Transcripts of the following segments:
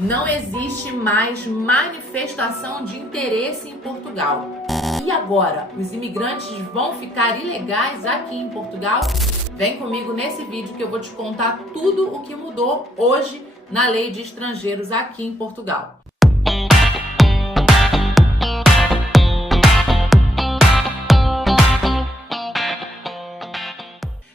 Não existe mais manifestação de interesse em Portugal. E agora, os imigrantes vão ficar ilegais aqui em Portugal? Vem comigo nesse vídeo que eu vou te contar tudo o que mudou hoje na lei de estrangeiros aqui em Portugal.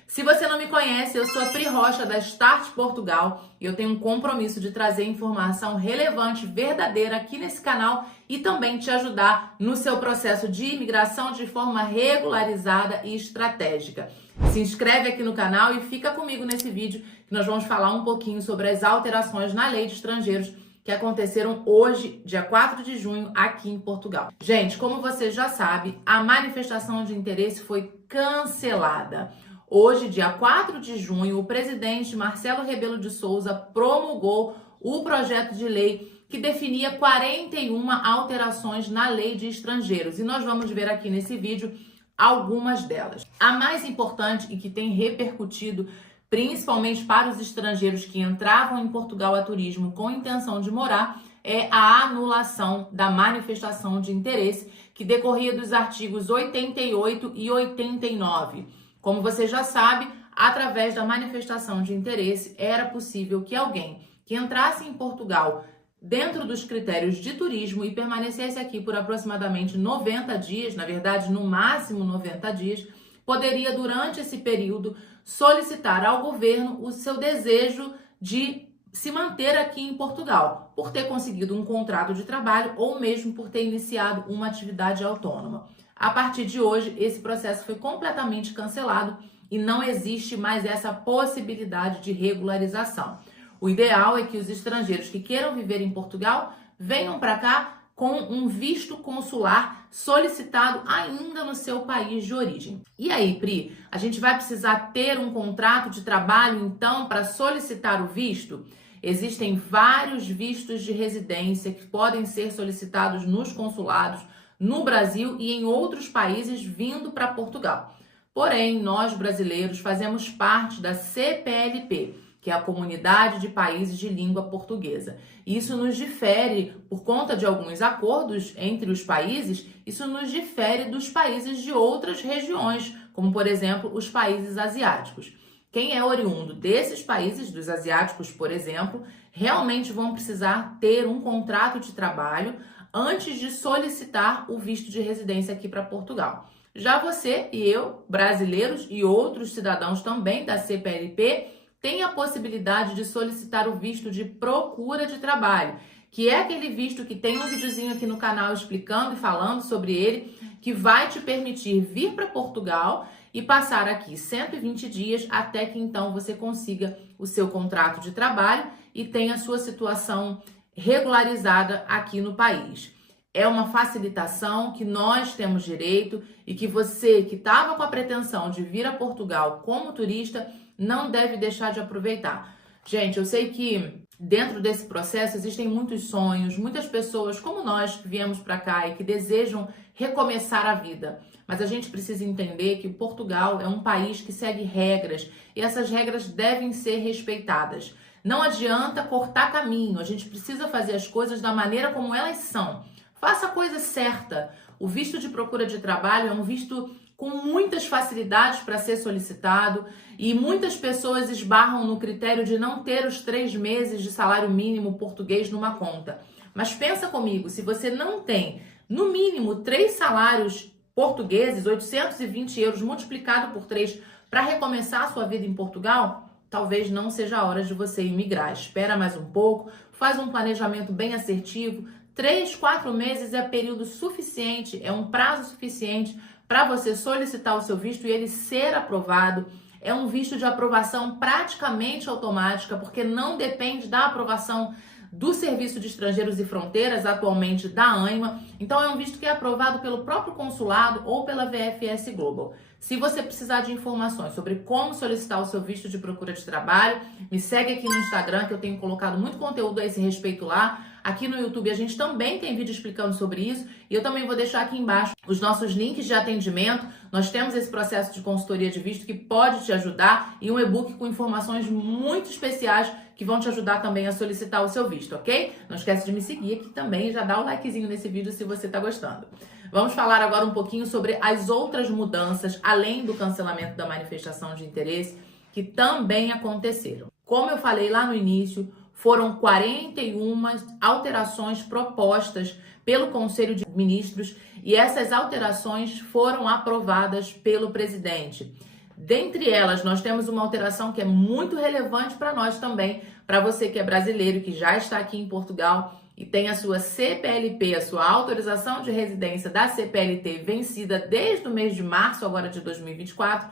Se você não me conhece, eu sou a Pri Rocha da Start Portugal e eu tenho um compromisso de trazer informação relevante, verdadeira aqui nesse canal e também te ajudar no seu processo de imigração de forma regularizada e estratégica. Se inscreve aqui no canal e fica comigo nesse vídeo que nós vamos falar um pouquinho sobre as alterações na lei de estrangeiros que aconteceram hoje, dia 4 de junho, aqui em Portugal. Gente, como você já sabe, a manifestação de interesse foi cancelada. Hoje, dia 4 de junho, o presidente Marcelo Rebelo de Sousa promulgou o projeto de lei que definia 41 alterações na lei de estrangeiros. E nós vamos ver aqui nesse vídeo algumas delas. A mais importante e que tem repercutido principalmente para os estrangeiros que entravam em Portugal a turismo com intenção de morar é a anulação da manifestação de interesse que decorria dos artigos 88 e 89. Como você já sabe, através da manifestação de interesse, era possível que alguém que entrasse em Portugal dentro dos critérios de turismo e permanecesse aqui por aproximadamente 90 dias, na verdade, no máximo 90 dias, poderia, durante esse período, solicitar ao governo o seu desejo de se manter aqui em Portugal, por ter conseguido um contrato de trabalho ou mesmo por ter iniciado uma atividade autônoma. A partir de hoje, esse processo foi completamente cancelado e não existe mais essa possibilidade de regularização. O ideal é que os estrangeiros que queiram viver em Portugal venham para cá com um visto consular solicitado ainda no seu país de origem. E aí, Pri, a gente vai precisar ter um contrato de trabalho, então, para solicitar o visto? Existem vários vistos de residência que podem ser solicitados nos consulados no Brasil e em outros países vindo para Portugal. Porém, nós brasileiros fazemos parte da CPLP, que é a Comunidade de Países de Língua Portuguesa. Isso nos difere, por conta de alguns acordos entre os países, isso nos difere dos países de outras regiões, como, por exemplo, os países asiáticos. Quem é oriundo desses países, dos asiáticos, por exemplo, realmente vão precisar ter um contrato de trabalho antes de solicitar o visto de residência aqui para Portugal. Já você e eu, brasileiros e outros cidadãos também da CPLP, têm a possibilidade de solicitar o visto de procura de trabalho, que é aquele visto que tem um videozinho aqui no canal explicando e falando sobre ele, que vai te permitir vir para Portugal e passar aqui 120 dias até que então você consiga o seu contrato de trabalho e tenha a sua situação regularizada aqui no país. É uma facilitação que nós temos direito e que você que estava com a pretensão de vir a Portugal como turista não deve deixar de aproveitar. Gente, eu sei que dentro desse processo existem muitos sonhos, muitas pessoas como nós que viemos para cá e que desejam recomeçar a vida. Mas a gente precisa entender que Portugal é um país que segue regras e essas regras devem ser respeitadas. Não adianta cortar caminho, a gente precisa fazer as coisas da maneira como elas são. Faça a coisa certa. O visto de procura de trabalho é um visto com muitas facilidades para ser solicitado e muitas pessoas esbarram no critério de não ter os 3 meses de salário mínimo português numa conta. Mas pensa comigo, se você não tem, no mínimo, 3 salários portugueses, 820 euros multiplicado por 3 para recomeçar a sua vida em Portugal, talvez não seja a hora de você imigrar. Espera mais um pouco, faz um planejamento bem assertivo. 3, 4 meses é período suficiente, é um prazo suficiente para você solicitar o seu visto e ele ser aprovado. É um visto de aprovação praticamente automática, porque não depende da aprovação do Serviço de Estrangeiros e Fronteiras, atualmente da ANMA. Então é um visto que é aprovado pelo próprio consulado ou pela VFS Global. Se você precisar de informações sobre como solicitar o seu visto de procura de trabalho, me segue aqui no Instagram, que eu tenho colocado muito conteúdo a esse respeito lá. Aqui no YouTube a gente também tem vídeo explicando sobre isso e eu também vou deixar aqui embaixo os nossos links de atendimento. Nós temos esse processo de consultoria de visto que pode te ajudar e um e-book com informações muito especiais que que vão te ajudar também a solicitar o seu visto, ok? Não esquece de me seguir aqui também e já dá o likezinho nesse vídeo se você está gostando. Vamos falar agora um pouquinho sobre as outras mudanças, além do cancelamento da manifestação de interesse, que também aconteceram. Como eu falei lá no início, foram 41 alterações propostas pelo Conselho de Ministros e essas alterações foram aprovadas pelo presidente. Dentre elas, nós temos uma alteração que é muito relevante para nós também, para você que é brasileiro, que já está aqui em Portugal e tem a sua CPLP, a sua autorização de residência da CPLT vencida desde o mês de março agora de 2024.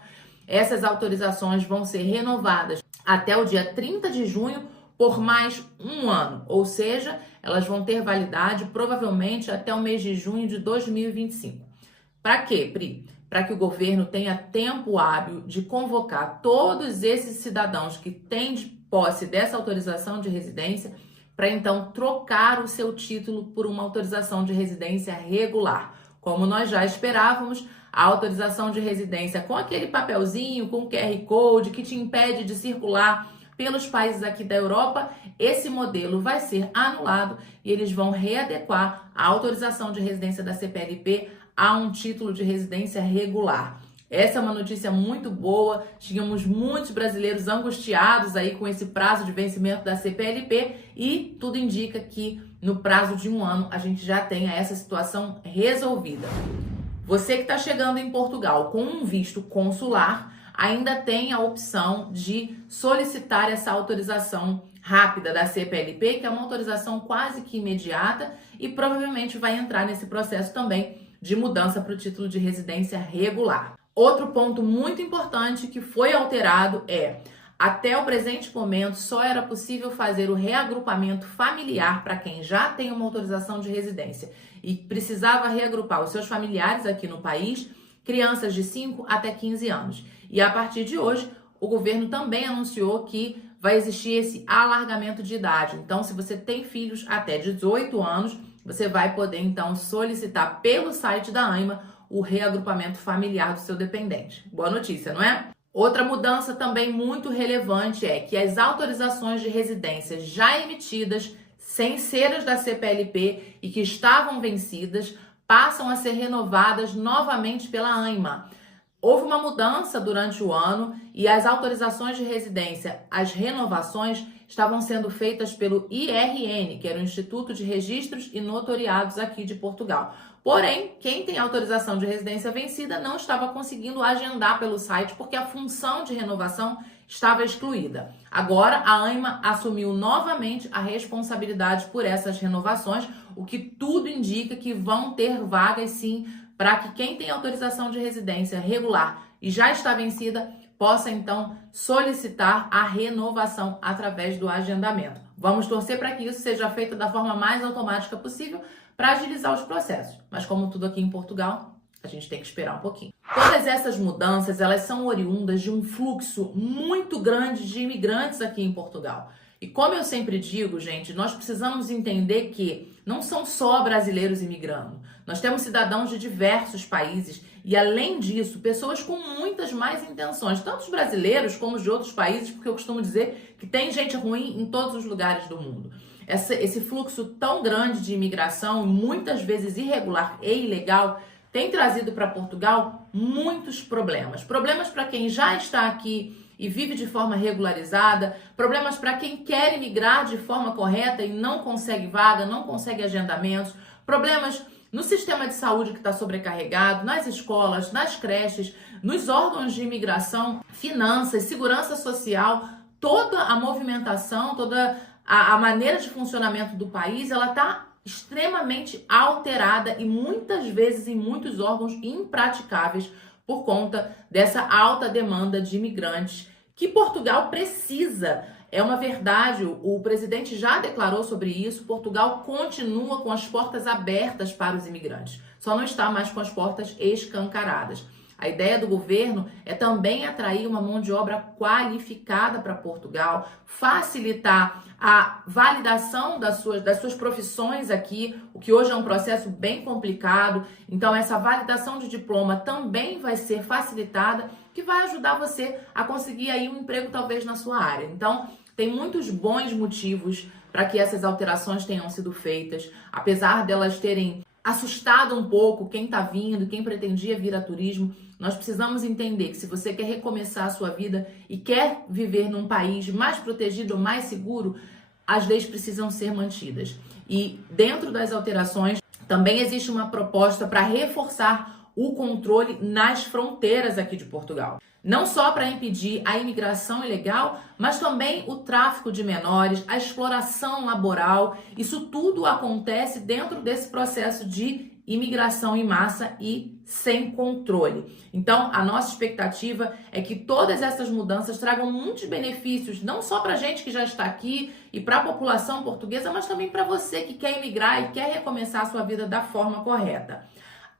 Essas autorizações vão ser renovadas até o dia 30 de junho por mais um ano, ou seja, elas vão ter validade provavelmente até o mês de junho de 2025. Para quê, Pri? Para que o governo tenha tempo hábil de convocar todos esses cidadãos que têm de posse dessa autorização de residência para então trocar o seu título por uma autorização de residência regular. Como nós já esperávamos, a autorização de residência com aquele papelzinho, com QR Code que te impede de circular pelos países aqui da Europa, esse modelo vai ser anulado e eles vão readequar a autorização de residência da CPLP a um título de residência regular. Essa é uma notícia muito boa. Tínhamos muitos brasileiros angustiados aí com esse prazo de vencimento da CPLP e tudo indica que no prazo de um ano a gente já tenha essa situação resolvida. Você que está chegando em Portugal com um visto consular ainda tem a opção de solicitar essa autorização rápida da CPLP, que é uma autorização quase que imediata e provavelmente vai entrar nesse processo também de mudança para o título de residência regular. Outro ponto muito importante que foi alterado é, até o presente momento, só era possível fazer o reagrupamento familiar para quem já tem uma autorização de residência e precisava reagrupar os seus familiares aqui no país, crianças de 5 até 15 anos. E a partir de hoje, o governo também anunciou que vai existir esse alargamento de idade. Então, se você tem filhos até 18 anos, você vai poder, então, solicitar pelo site da AIMA o reagrupamento familiar do seu dependente. Boa notícia, não é? Outra mudança também muito relevante é que as autorizações de residência já emitidas, sem ser as da CPLP e que estavam vencidas, passam a ser renovadas novamente pela AIMA. Houve uma mudança durante o ano e as autorizações de residência, as renovações, estavam sendo feitas pelo IRN, que era o Instituto de Registros e Notariados aqui de Portugal. Porém, quem tem autorização de residência vencida não estava conseguindo agendar pelo site porque a função de renovação estava excluída. Agora, a AIMA assumiu novamente a responsabilidade por essas renovações, o que tudo indica que vão ter vagas sim, para que quem tem autorização de residência regular e já está vencida possa então solicitar a renovação através do agendamento. Vamos torcer para que isso seja feito da forma mais automática possível para agilizar os processos. Mas como tudo aqui em Portugal, a gente tem que esperar um pouquinho. Todas essas mudanças, elas são oriundas de um fluxo muito grande de imigrantes aqui em Portugal. E como eu sempre digo, gente, nós precisamos entender que não são só brasileiros imigrando. Nós temos cidadãos de diversos países e, além disso, pessoas com muitas mais intenções, tanto os brasileiros como os de outros países, porque eu costumo dizer que tem gente ruim em todos os lugares do mundo. Esse fluxo tão grande de imigração, muitas vezes irregular e ilegal, tem trazido para Portugal muitos problemas. Problemas para quem já está aqui e vive de forma regularizada, problemas para quem quer imigrar de forma correta e não consegue vaga, não consegue agendamentos, problemas no sistema de saúde que está sobrecarregado, nas escolas, nas creches, nos órgãos de imigração, finanças, segurança social, toda a movimentação, toda a maneira de funcionamento do país, ela está extremamente alterada e muitas vezes em muitos órgãos impraticáveis por conta dessa alta demanda de imigrantes que Portugal precisa. É uma verdade, o presidente já declarou sobre isso, Portugal continua com as portas abertas para os imigrantes, só não está mais com as portas escancaradas. A ideia do governo é também atrair uma mão de obra qualificada para Portugal, facilitar a validação das suas profissões aqui, o que hoje é um processo bem complicado. Então, essa validação de diploma também vai ser facilitada, que vai ajudar você a conseguir aí um emprego talvez na sua área. Então, Tem muitos bons motivos para que essas alterações tenham sido feitas, apesar delas terem assustado um pouco quem está vindo, quem pretendia vir a turismo. Nós precisamos entender que se você quer recomeçar a sua vida e quer viver num país mais protegido ou mais seguro, as leis precisam ser mantidas. E dentro das alterações, também existe uma proposta para reforçar o controle nas fronteiras aqui de Portugal. Não só para impedir a imigração ilegal, mas também o tráfico de menores, a exploração laboral. Isso tudo acontece dentro desse processo de imigração em massa e sem controle. Então, a nossa expectativa é que todas essas mudanças tragam muitos benefícios, não só para a gente que já está aqui e para a população portuguesa, mas também para você que quer imigrar e quer recomeçar a sua vida da forma correta.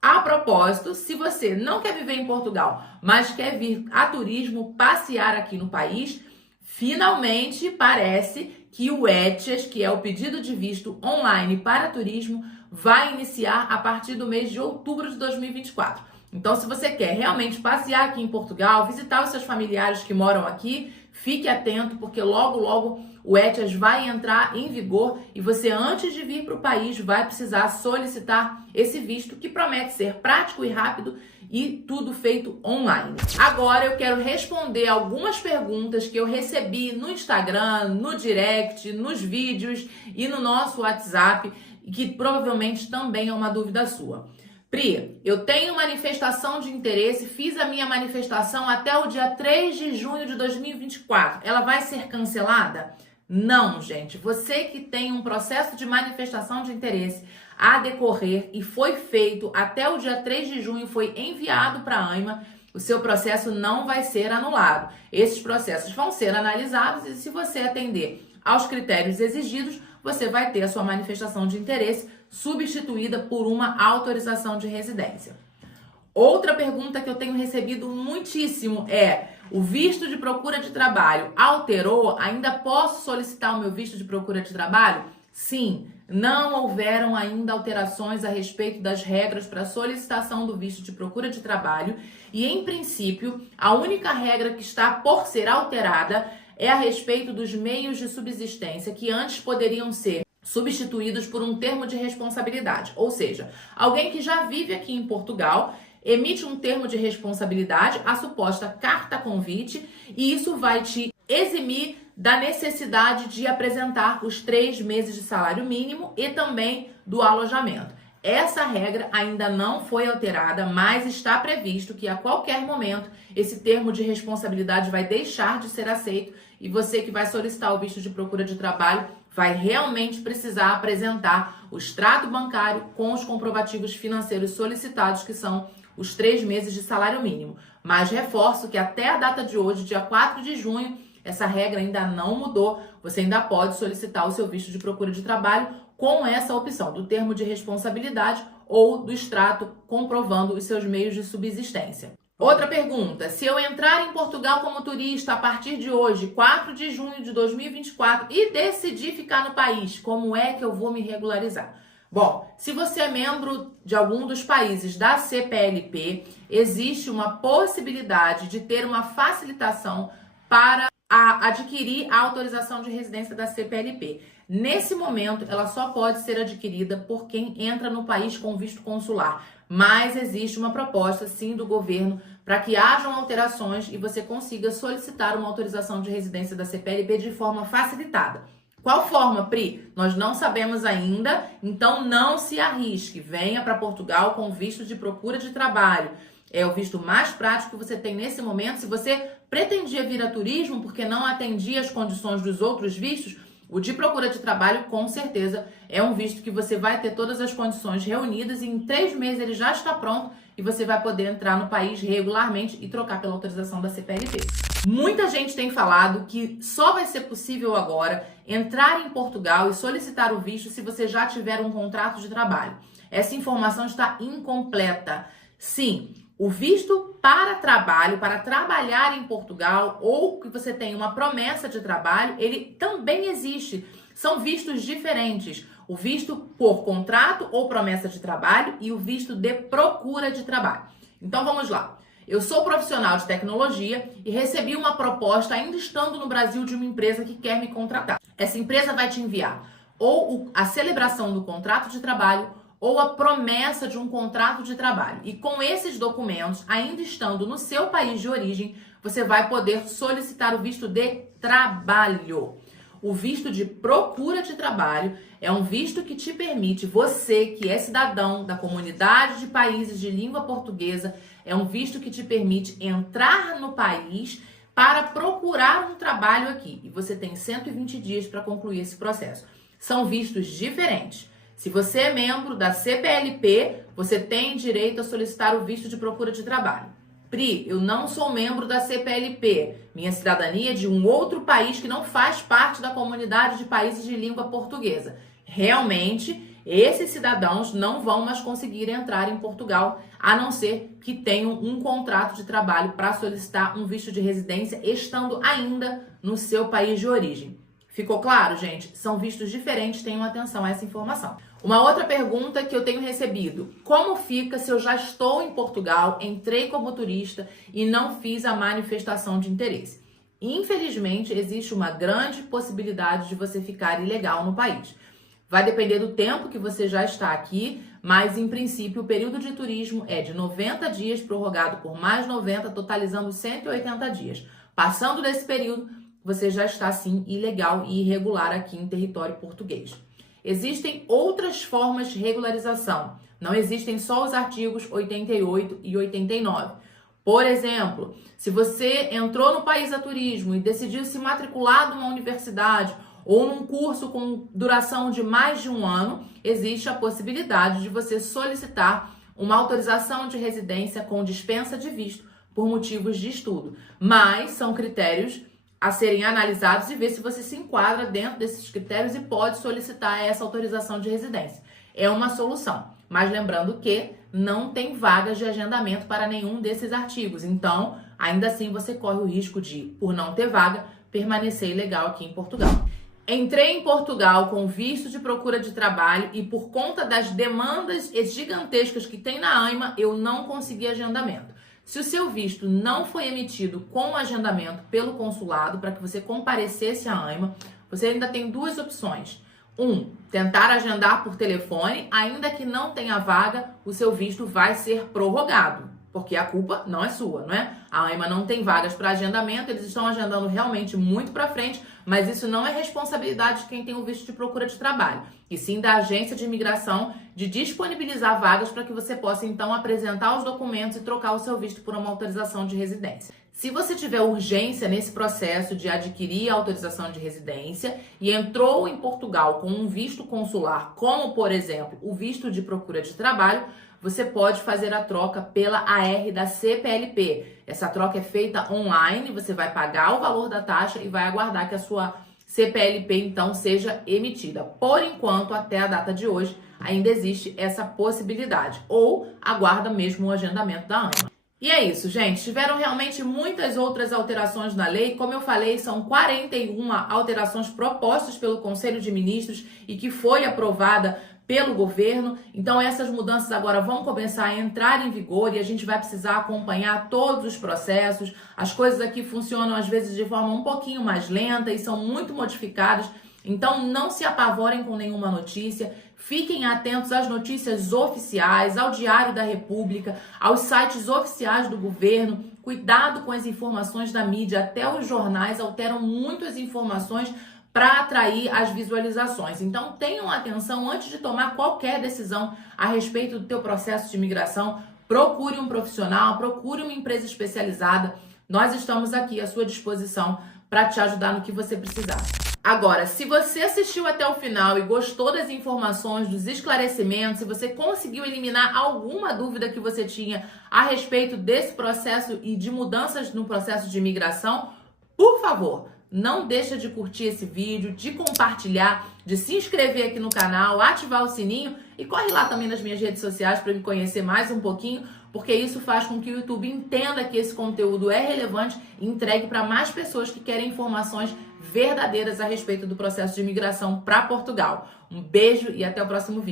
A propósito, se você não quer viver em Portugal, mas quer vir a turismo, passear aqui no país, finalmente parece que o ETIAS, que é o pedido de visto online para turismo, vai iniciar a partir do mês de outubro de 2024. Então, se você quer realmente passear aqui em Portugal, visitar os seus familiares que moram aqui, fique atento, porque logo o ETIAS vai entrar em vigor e você, antes de vir para o país, vai precisar solicitar esse visto que promete ser prático e rápido e tudo feito online. Agora eu quero responder algumas perguntas que eu recebi no Instagram, no direct, nos vídeos e no nosso WhatsApp, que provavelmente também é uma dúvida sua. Pri, eu tenho manifestação de interesse, fiz a minha manifestação até o dia 3 de junho de 2024. Ela vai ser cancelada? Não, gente. Você que tem um processo de manifestação de interesse a decorrer e foi feito até o dia 3 de junho, foi enviado para a AIMA, o seu processo não vai ser anulado. Esses processos vão ser analisados e se você atender aos critérios exigidos, você vai ter a sua manifestação de interesse substituída por uma autorização de residência. Outra pergunta que eu tenho recebido muitíssimo é: o visto de procura de trabalho alterou? Ainda posso solicitar o meu visto de procura de trabalho? Sim, não houveram ainda alterações a respeito das regras para solicitação do visto de procura de trabalho e, em princípio, a única regra que está por ser alterada é a respeito dos meios de subsistência, que antes poderiam ser substituídos por um termo de responsabilidade. Ou seja, alguém que já vive aqui em Portugal emite um termo de responsabilidade, a suposta carta convite, e isso vai te eximir da necessidade de apresentar os 3 meses de salário mínimo e também do alojamento. Essa regra ainda não foi alterada, mas está previsto que a qualquer momento esse termo de responsabilidade vai deixar de ser aceito e você que vai solicitar o visto de procura de trabalho vai realmente precisar apresentar o extrato bancário com os comprovativos financeiros solicitados, que são os 3 meses de salário mínimo. Mas reforço que até a data de hoje, dia 4 de junho, essa regra ainda não mudou. Você ainda pode solicitar o seu visto de procura de trabalho com essa opção do termo de responsabilidade ou do extrato comprovando os seus meios de subsistência. Outra pergunta: se eu entrar em Portugal como turista a partir de hoje, 4 de junho de 2024, e decidir ficar no país, como é que eu vou me regularizar? Bom, se você é membro de algum dos países da CPLP, existe uma possibilidade de ter uma facilitação para adquirir a autorização de residência da CPLP. Nesse momento, ela só pode ser adquirida por quem entra no país com visto consular, mas existe uma proposta, sim, do governo para que hajam alterações e você consiga solicitar uma autorização de residência da CPLP de forma facilitada. Qual forma, Pri? Nós não sabemos ainda, então não se arrisque. Venha para Portugal com visto de procura de trabalho. É o visto mais prático que você tem nesse momento. Se você pretendia vir a turismo porque não atendia as condições dos outros vistos, o de procura de trabalho, com certeza, é um visto que você vai ter todas as condições reunidas e em 3 meses ele já está pronto e você vai poder entrar no país regularmente e trocar pela autorização da CPLP. Muita gente tem falado que só vai ser possível agora entrar em Portugal e solicitar o visto se você já tiver um contrato de trabalho. Essa informação está incompleta. Sim, o visto para trabalho, para trabalhar em Portugal ou que você tenha uma promessa de trabalho, ele também existe. São vistos diferentes. O visto por contrato ou promessa de trabalho e o visto de procura de trabalho. Então vamos lá. Eu sou profissional de tecnologia e recebi uma proposta, ainda estando no Brasil, de uma empresa que quer me contratar. Essa empresa vai te enviar ou a celebração do contrato de trabalho ou a promessa de um contrato de trabalho. E com esses documentos, ainda estando no seu país de origem, você vai poder solicitar o visto de trabalho. O visto de procura de trabalho é um visto que te permite, você que é cidadão da comunidade de países de língua portuguesa, é um visto que te permite entrar no país para procurar um trabalho aqui. E você tem 120 dias para concluir esse processo. São vistos diferentes. Se você é membro da CPLP, você tem direito a solicitar o visto de procura de trabalho. Pri, eu não sou membro da CPLP. Minha cidadania é de um outro país que não faz parte da comunidade de países de língua portuguesa. Realmente, esses cidadãos não vão mais conseguir entrar em Portugal, a não ser que tenham um contrato de trabalho para solicitar um visto de residência, estando ainda no seu país de origem. Ficou claro, gente? São vistos diferentes, tenham atenção a essa informação. Uma outra pergunta que eu tenho recebido: como fica se eu já estou em Portugal, entrei como turista e não fiz a manifestação de interesse? Infelizmente, existe uma grande possibilidade de você ficar ilegal no país. Vai depender do tempo que você já está aqui, mas em princípio o período de turismo é de 90 dias, prorrogado por mais 90, totalizando 180 dias. Passando desse período, você já está, sim, ilegal e irregular aqui em território português. Existem outras formas de regularização. Não existem só os artigos 88 e 89. Por exemplo, se você entrou no país a turismo e decidiu se matricular numa universidade ou num curso com duração de mais de um ano, existe a possibilidade de você solicitar uma autorização de residência com dispensa de visto por motivos de estudo. Mas são critérios a serem analisados e ver se você se enquadra dentro desses critérios e pode solicitar essa autorização de residência. É uma solução, mas lembrando que não tem vagas de agendamento para nenhum desses artigos. Então, ainda assim, você corre o risco de, por não ter vaga, permanecer ilegal aqui em Portugal. Entrei em Portugal com visto de procura de trabalho e por conta das demandas gigantescas que tem na AIMA, eu não consegui agendamento. Se o seu visto não foi emitido com agendamento pelo consulado para que você comparecesse à AIMA, você ainda tem duas opções. Tentar agendar por telefone, ainda que não tenha vaga, o seu visto vai ser prorrogado, porque a culpa não é sua, não é? A AIMA não tem vagas para agendamento, eles estão agendando realmente muito para frente, mas isso não é responsabilidade de quem tem o visto de procura de trabalho, e sim da agência de imigração de disponibilizar vagas para que você possa então apresentar os documentos e trocar o seu visto por uma autorização de residência. Se você tiver urgência nesse processo de adquirir a autorização de residência e entrou em Portugal com um visto consular, como por exemplo o visto de procura de trabalho, você pode fazer a troca pela AR da CPLP. Essa troca é feita online, você vai pagar o valor da taxa e vai aguardar que a sua CPLP então seja emitida. Por enquanto, até a data de hoje, ainda existe essa possibilidade. Ou aguarda mesmo o agendamento da AIMA. E é isso, gente. Tiveram realmente muitas outras alterações na lei. Como eu falei, são 41 alterações propostas pelo Conselho de Ministros e que foi aprovada pelo governo. Então essas mudanças agora vão começar a entrar em vigor e a gente vai precisar acompanhar todos os processos. As coisas aqui funcionam às vezes de forma um pouquinho mais lenta e são muito modificadas. Então não se apavorem com nenhuma notícia. Fiquem atentos às notícias oficiais, ao Diário da República, aos sites oficiais do governo. Cuidado com as informações da mídia, até os jornais alteram muito as informações para atrair as visualizações. Então tenham atenção antes de tomar qualquer decisão a respeito do teu processo de imigração. Procure um profissional, procure uma empresa especializada. Nós estamos aqui à sua disposição para te ajudar no que você precisar. Agora, se você assistiu até o final e gostou das informações, dos esclarecimentos, se você conseguiu eliminar alguma dúvida que você tinha a respeito desse processo e de mudanças no processo de imigração, por favor, não deixa de curtir esse vídeo, de compartilhar, de se inscrever aqui no canal, ativar o sininho e corre lá também nas minhas redes sociais para me conhecer mais um pouquinho, porque isso faz com que o YouTube entenda que esse conteúdo é relevante e entregue para mais pessoas que querem informações verdadeiras a respeito do processo de imigração para Portugal. Um beijo e até o próximo vídeo.